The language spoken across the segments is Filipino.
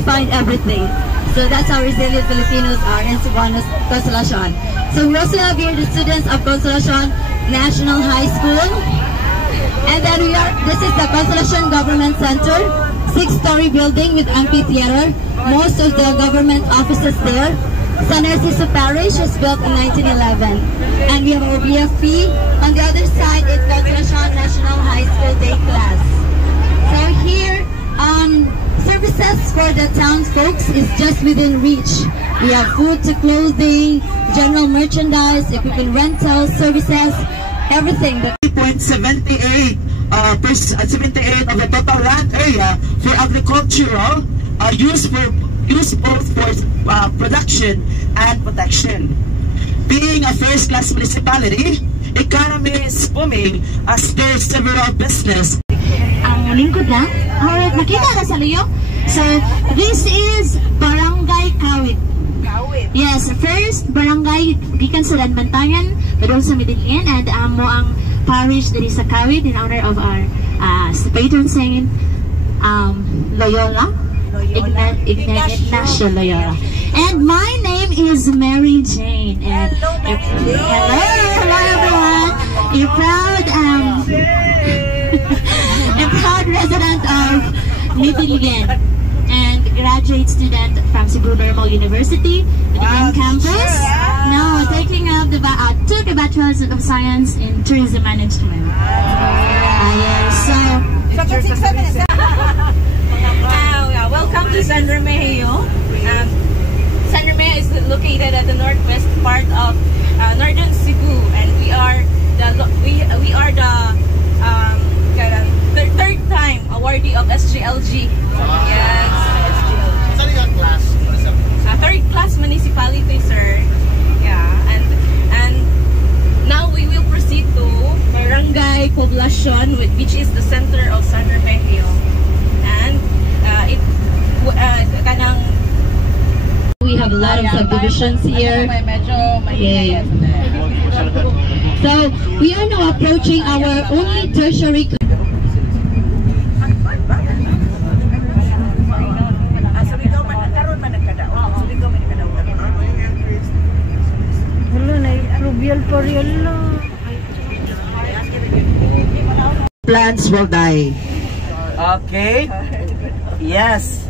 you find everything. So that's how resilient Filipinos are in Cebuanos Consolacion. So we also have here the students of Consolacion National High School. And then this is the Consolacion Government Center, 6-story building with amphitheater. Most of the government offices there. San Narciso Parish was built in 1911. And we have our BFP. On the other side is Consolacion National High School Day Class. So here, services for the town folks is just within reach. We have food to clothing, general merchandise, equipment rental, services, everything. 78 of the total land area for agricultural use both for production and protection. Being a first-class municipality, economy is booming as there are several business. Ang lingkod lang. Alright, nakita na sa liyo. So, this is Barangay Kawit. Yes, first barangay gikan sa Lanbantayan, padung sa Midilin, and mo ang parish diri sa Kawit in honor of our patron saint Loyola. Ignacio Loyola. And my name is Mary Jane. And hello everyone. You're proud a proud resident of Midilin and graduate student from Cebu Normal University, Midilin campus. Now took a Bachelor of Science in Tourism Management. Welcome to San Remigio. San Remigio is located at the northwest part of northern Cebu, and we are the third time awardee of SGLG. Yes. Third class municipality, sir. Yeah, and now we will proceed to Barangay Poblacion, which is the center of San Remigio, and we have a lot of subdivisions here. Yeah. So we are now approaching our only tertiary. Plants will die. Okay. Yes.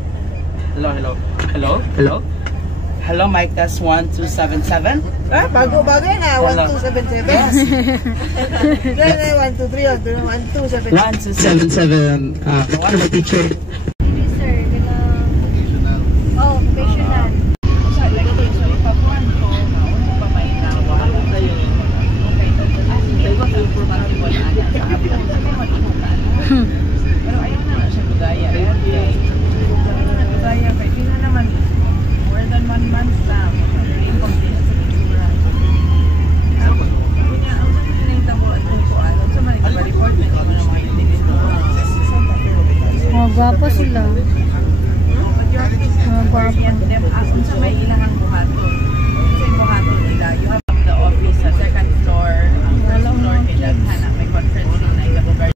Hello, mic test 1277. Bago na 1277. Yes. 1 2 3 1277. 1277. What about teacher? Gwapo sila. Gwapo. Sa may ilang buhaton. Sa buhaton nila, you have the office sa second floor. First floor kaya may conference room na ikabugar.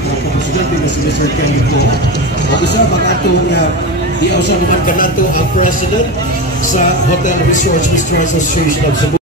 ang estudyante na si Mr. Kenny Po. Mag-isa bang atong i-ausap naman ka nato ang President sa Hotel Resorts Mr. Association of Cebu.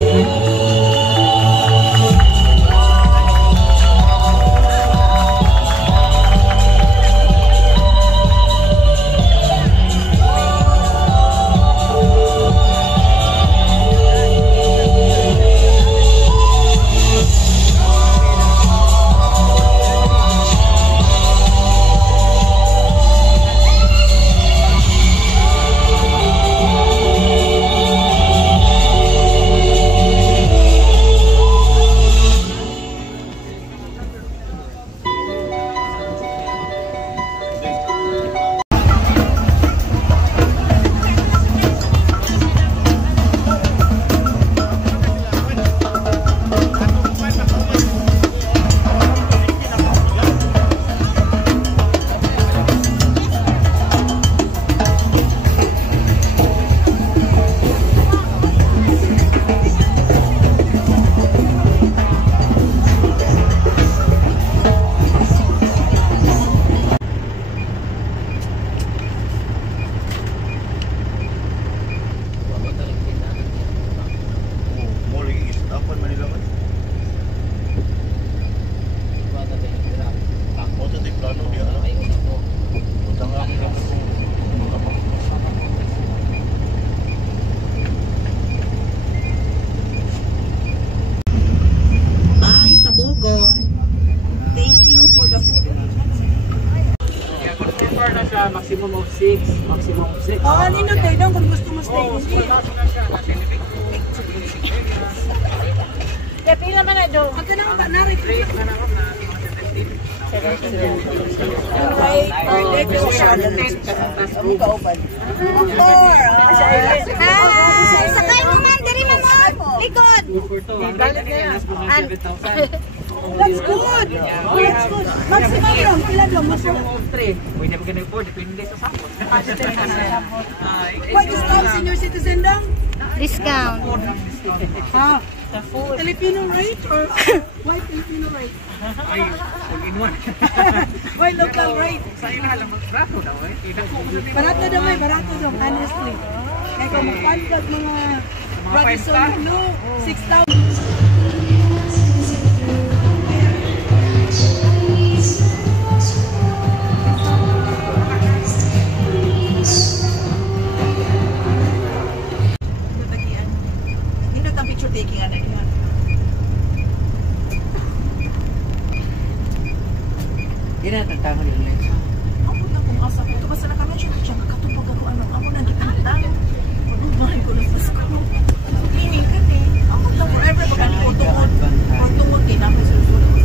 Maximum of 6. Maximum of 6. Oh, nino tayo lang kung gusto mo stay. Kaya pila man na do. Magkano ba na retreat na na 17. Ay, let's go siya. Ang kauban. Sakay mo man, diri man mo. Likod. Galit na yan. That's good. That's good. Maximum lang. Pila lang. Maximum of 3. Pwede mo ganun po. Depende sa sapot. What discount senior citizen lang? Discount. Ha? Filipino rate or why Filipino rate? Ay, all-in-one. Why local rate? Sa ina lang mag-rato daw eh. Barato daw eh. Barato daw. Honestly. Kaya kung mag-unplug mga Radisson, no? 6,000. Taking ano niya. Hindi na nagtama rin ulit. Ako na kung asa ko. Ito basta na kami siya. Siya kakatupag ako ano. Ako na nagkakantang. Manubahin ko na sa ko. Cleaning ka eh. Ako na forever. Baka ni ko tungod. Kung tungod din namin susunod.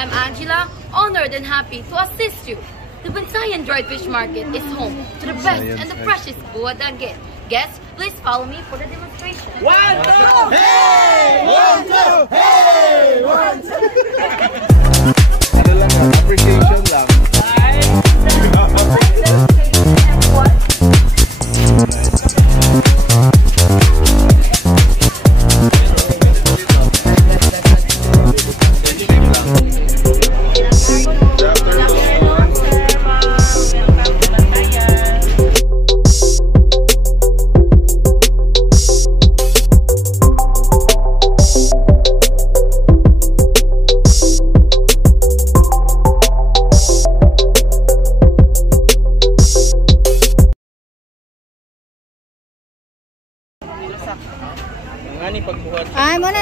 I'm Angela, honored and happy to assist you. The Bansayan Dried Fish Market is home to the best and the freshest buwa danggit. Guests, please follow me for the demonstration. 1, 2, hey! 1, 2, hey! 1, 2. Ano lang, appreciation lang.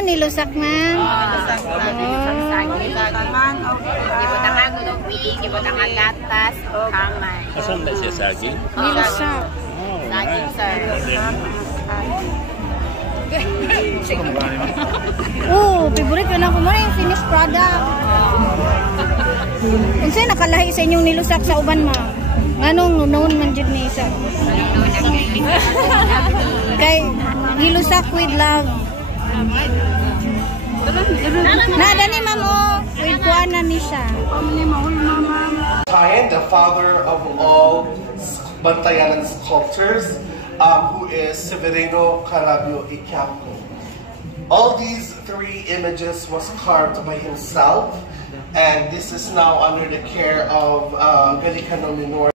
nilusak man. Gibutangan lupi, gibutangan gatas, kamay. Asan ba siya saging? Nilusak. Saging, sir. Favorite na ko mo yung finished product. Unsay nakalahi sa inyong nilusak sa uban ma? Nganong noon man jud ni isa? Kay nilusak with love. Nada ni mamo, with kuana ni siya. The father of all Bantayan sculptors, who is Severino Carabio Iquiaco. All these 3 images was carved by himself, and this is now under the care of Velicano Minor.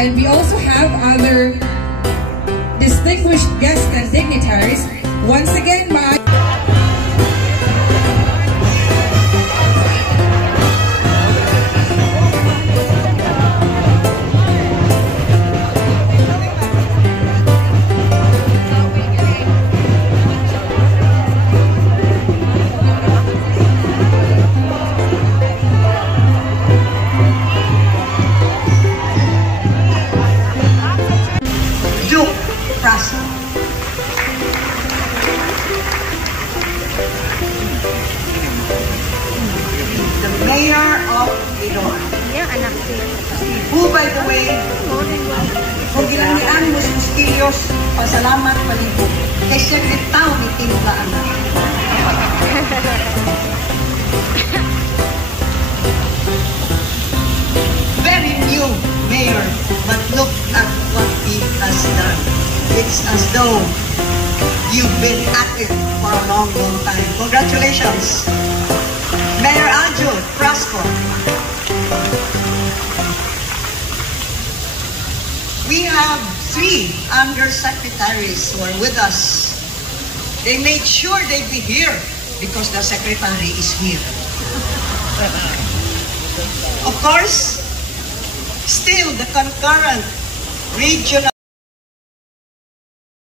And we also have other distinguished guests and dignitaries. Once again, Mayor of Lidor. Who, by the way, kung ginanian mo sa Muskilios, pasalamat palibog. Kay Secretary ni Timpla Anak. Very new mayor, but look at what he has done. It's as though you've been at it for a long, long time. Congratulations. Mayor Aljo Frasco. We have 3 undersecretaries who are with us. They made sure they'd be here because the secretary is here. Of course, still the concurrent regional